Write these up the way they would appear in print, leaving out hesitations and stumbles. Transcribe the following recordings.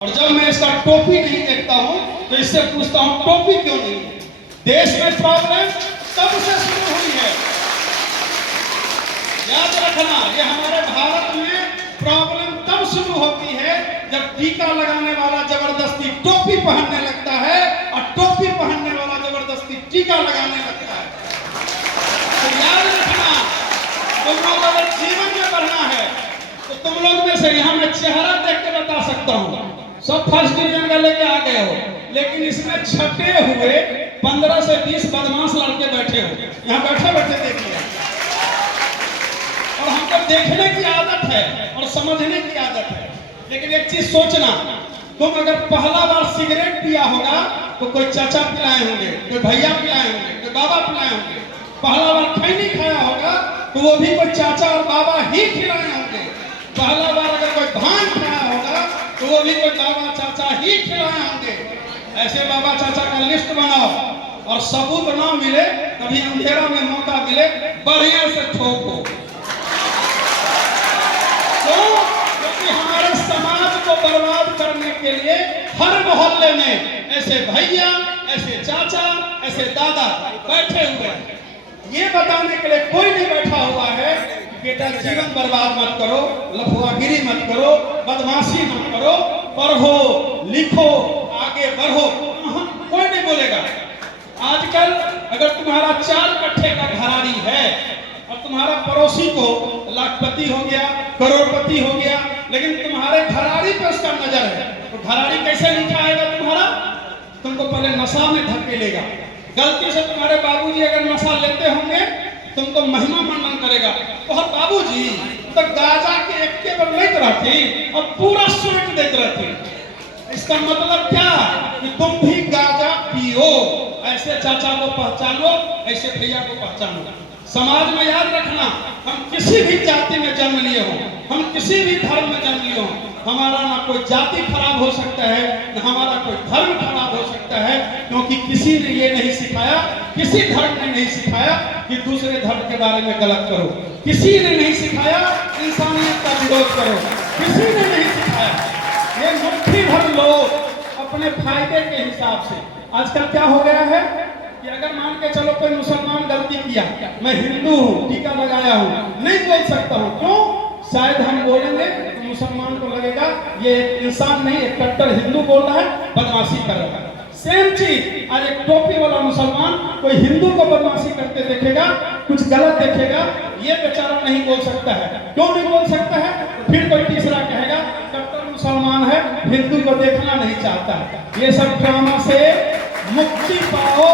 और जब मैं इसका टोपी नहीं देखता हूं तो इससे पूछता हूं टोपी क्यों नहीं है। देश में प्रॉब्लम तब से शुरू हुई है, याद रखना। ये हमारे भारत में प्रॉब्लम तब शुरू होती है जब टीका लगाने वाला जबरदस्ती टोपी पहनने लगता है और टोपी पहनने वाला जबरदस्ती टीका लगाने लगता है। तो याद रखना, तुम लोग अगर जीवन में बढ़ना है तो तुम लोग में से यहाँ मैं चेहरा देख के बता सकता हूँ, सब फर्स्ट डिवीजन का लेके आ गए हो, लेकिन इसमें छटे हुए 15 से 20 बदमाश लड़के बैठे हो, यहाँ बैठे बैठे देख लिया। और हमको देखने की आदत है और समझने की आदत है, लेकिन एक चीज सोचना, तुम अगर पहला बार सिगरेट पिया होगा तो कोई चाचा पिलाए होंगे, कोई भैया पिलाए होंगे, कोई बाबा पिलाए होंगे। पहला बार खैनी खाया होगा तो वो भी कोई चाचा और बाबा ही खिलाए होंगे। पहला बार अगर कोई भांग खाया होगा तो वो भी कोई बाबा चाचा ही खिलाए होंगे। ऐसे बाबा चाचा का लिस्ट बनाओ और सबूत ना मिले, कभी अंधेरा में मौका मिले, बढ़िया से ठोको। क्योंकि हमारे समाज को बर्बाद करने के लिए हर मोहल्ले में ऐसे भैया, ऐसे चाचा, ऐसे दादा बैठे हुए हैं। ये बताने के लिए कोई नहीं बैठा हुआ है बेटा जीवन बर्बाद मत करो, लफुआगिरी मत करो, बदमाशी मत करो, पढ़ो लिखो आगे बढ़ो, कोई नहीं बोलेगा। आजकल अगर तुम्हारा 4 कट्ठे का घराड़ी है और तुम्हारा पड़ोसी को लाखपति हो गया, करोड़पति हो गया, लेकिन तुम्हारे घराड़ी पे उसका नजर है, तो घराड़ी कैसे लिखा आएगा तुम्हारा? तुमको पहले नशा में धकेलेगा। गलती से तुम्हारे बाबूजी अगर नशा लेते होंगे तुमको महिमा मंडन करेगा, और बाबूजी तो गाजा के एक बार लेते रहती और पूरा स्वीट देते रहती। इसका मतलब क्या कि तुम भी गाजा पियो। ऐसे चाचा को पहचानो, ऐसे भैया को पहचानो। समाज में याद रखना, हम किसी भी जाति में जन्म लिए हो, हम किसी भी धर्म में जन्म लिए हो, हमारा ना कोई जाति खराब हो सकता है, ना हमारा कोई धर्म खराब हो सकता है, क्योंकि किसी ने ये नहीं सिखाया, किसी धर्म ने नहीं सिखाया कि दूसरे धर्म के बारे में गलत करो, किसी ने नहीं सिखाया इंसानियत का विरोध करो, किसी ने नहीं सिखाया। ये मुट्ठी भर लोग अपने फायदे के हिसाब से, आजकल क्या हो गया है कि अगर मान के चलो कोई मुसलमान गलती किया, मैं हिंदू हूँ, टीका लगाया हूँ, नहीं बोल सकता हूँ, क्यों? शायद हम बोलेंगे तो मुसलमान को लगेगा ये एक इंसान नहीं, एक कट्टर हिंदू बोल रहा है, बदमाशी कर रहा है। सेम चीज आज एक टोपी वाला मुसलमान कोई हिंदू को बदमाशी करते देखेगा, कुछ गलत देखेगा, ये बेचारा नहीं बोल सकता है। क्यों नहीं बोल सकता है? फिर कोई तीसरा कहेगा कट्टर मुसलमान है, हिंदू को देखना नहीं चाहता है। ये सब ड्रामा से मुक्ति पाओ।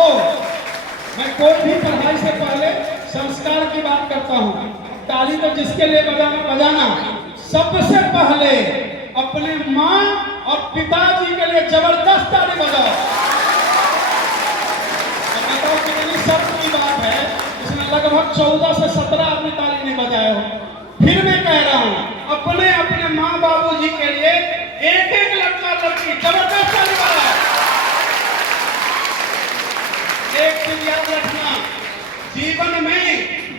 मैं कोई भी पढ़ाई से पहले संस्कार की बात करता हूँ। ताली तो जिसके लिए बजाना, सबसे पहले अपने माँ और पिताजी के लिए जबरदस्त ताली बजाओ। बताओ कितनी शर्म की बात है, इसमें लगभग 14 से 17 आदमी ताली नहीं बजाए हो। फिर मैं कह रहा हूँ, अपने अपने माँ बाबूजी के लिए एक लड़का लड़की जबरदस्त ताली बजाओ। एक चीज याद रखना, जीवन में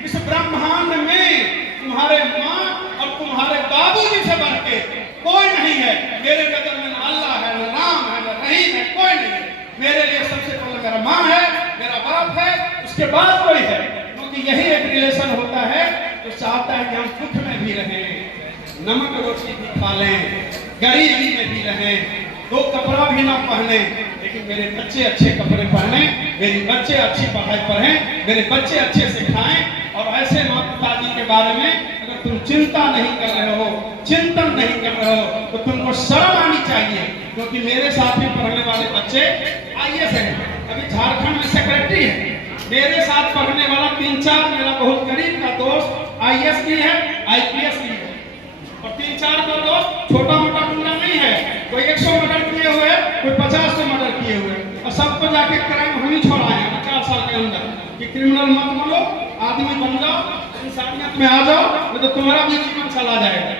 इस ब्रह्मांड में तुम्हारे माँ और तुम्हारे बाबूजी से बढ़ के कोई नहीं है। मेरे नजर में न अल्लाह है, न राम है, न रहीम है, कोई नहीं है। मेरे लिए सबसे पहले मेरा माँ है, मेरा बाप है, उसके बाद कोई है। क्योंकि यही एक रिलेशन होता है तो चाहता है कि हम सुख में भी रहें, नमक रोटी भी खा लें, गरीबी में भी रहें, 2 कपड़ा भी ना पहने, लेकिन मेरे बच्चे अच्छे कपड़े पहने, मेरे बच्चे अच्छी पढ़ाई पढ़ें, मेरे बच्चे अच्छे से खाएं। और ऐसे माता पिताजी के बारे में अगर तुम चिंता नहीं कर रहे हो, चिंतन नहीं कर रहे हो, तो तुमको शर्म आनी चाहिए। क्योंकि मेरे साथ में पढ़ने वाले बच्चे IAS हैं, अभी झारखंड में सेक्रेटरी है। मेरे साथ पढ़ने वाला 3-4 मेरा बहुत करीब का दोस्त IAS की है, IPS की है, और 3-4 का दोस्त छोटा मोटा गुंडा नहीं है। कोई 100 मर्डर किए हुए, कोई 50 से मर्डर किए हुए, और सबको जाके क्राइम हम ही छोड़ाए हैं 4 साल के अंदर कि क्रिमिनल मत बनो, आदमी बन जाओ, इंसानियत में आ जाओ, तो तुम्हारा भी जीवन चला जाएगा।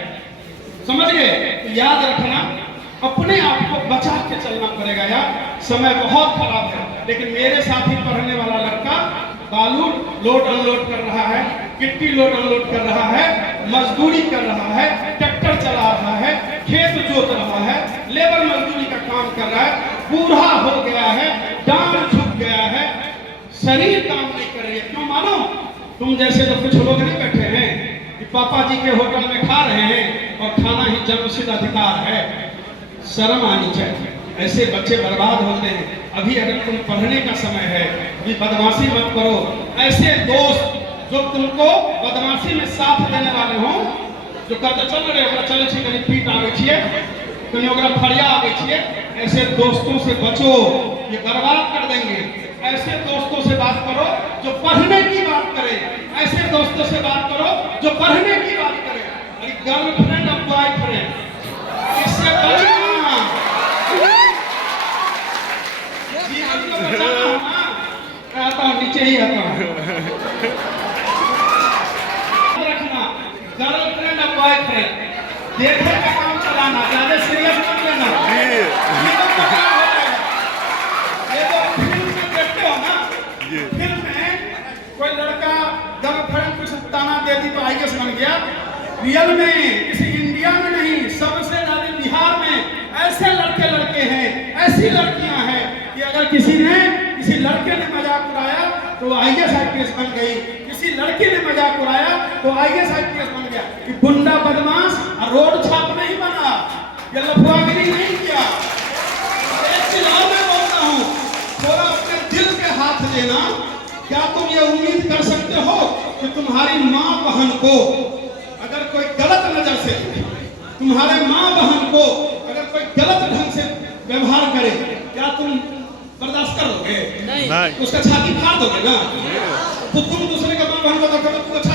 समझ गए? तो याद रखना, अपने आप को बचा के चलना पड़ेगा यार। समय बहुत खराब है, लेकिन मेरे साथ ही पढ़ने वाला लड़का बालू लोड अनलोड कर रहा है, गिट्टी लोड अनलोड कर रहा है, मजदूरी कर रहा है, ट्रैक्टर चला रहा है, खेत जोत रहा है, लेबर मजदूरी का काम कर रहा है, बूढ़ा हो गया है, डांड झुक गया है, शरीर काम नहीं कर रही है। क्यों मानो? तुम जैसे तो कुछ लोग नहीं बैठे हैं कि पापा जी के होटल में खा रहे हैं और खाना ही जन्मसिद्ध अधिकार है। शर्म आनी चाहिए। ऐसे बच्चे बर्बाद होते हैं। अभी अगर तुम पढ़ने का समय है, अभी बदमाशी मत करो। ऐसे दोस्त जो तुमको बदमाशी में साथ देने वाले हो, जो कहते चल रहे हो चले छी कहीं पीट आवे छिए, कहीं ओकरा फरिया आवे छिए, ऐसे दोस्तों से बचो, ये बर्बाद कर देंगे। ऐसे दोस्तों से बात करो जो पढ़ने की बात करे, ऐसे दोस्तों से बात करो जो पढ़ने की बात करे। अरे गर्लफ्रेंड और बॉयफ्रेंड, इससे बचना, जीवन को बचाना है ना। आता हूँ नीचे ही आता हूँ। रखना गर्लफ्रेंड और बॉयफ्रेंड, देखे का काम चलाना, ज्यादा सीरियस मत लेना। फिल्म में कोई लड़का गर्लफ्रेंड कुछ ताना दे दी तो आईएएस बन गया। रियल में किसी इंडिया में नहीं, सबसे ज्यादा बिहार में ऐसे लड़के हैं, ऐसी लड़कियां हैं कि अगर किसी लड़के ने मजाक उड़ाया तो आईएएस आईपीएस बन गई, किसी लड़की ने मजाक उड़ाया तो आईएएस आईपीएस बन गया। कि गुंडा बदमाश और रोड छाप नहीं बना, ये लफुआगिरी नहीं किया। एक चीज और मैं बोलता हूँ, थोड़ा अपने दिल पे हाथ देना। क्या तुम ये उम्मीद कर सकते हो कि तुम्हारी माँ बहन को अगर कोई गलत नजर से, तुम्हारे माँ बहन को अगर कोई गलत ढंग से व्यवहार करे, क्या तुम बर्दाश्त करोगे? नहीं। उसका छाती फाड़ दोगे ना? तो तुम दूसरे के माँ बहन को देखो तो अच्छा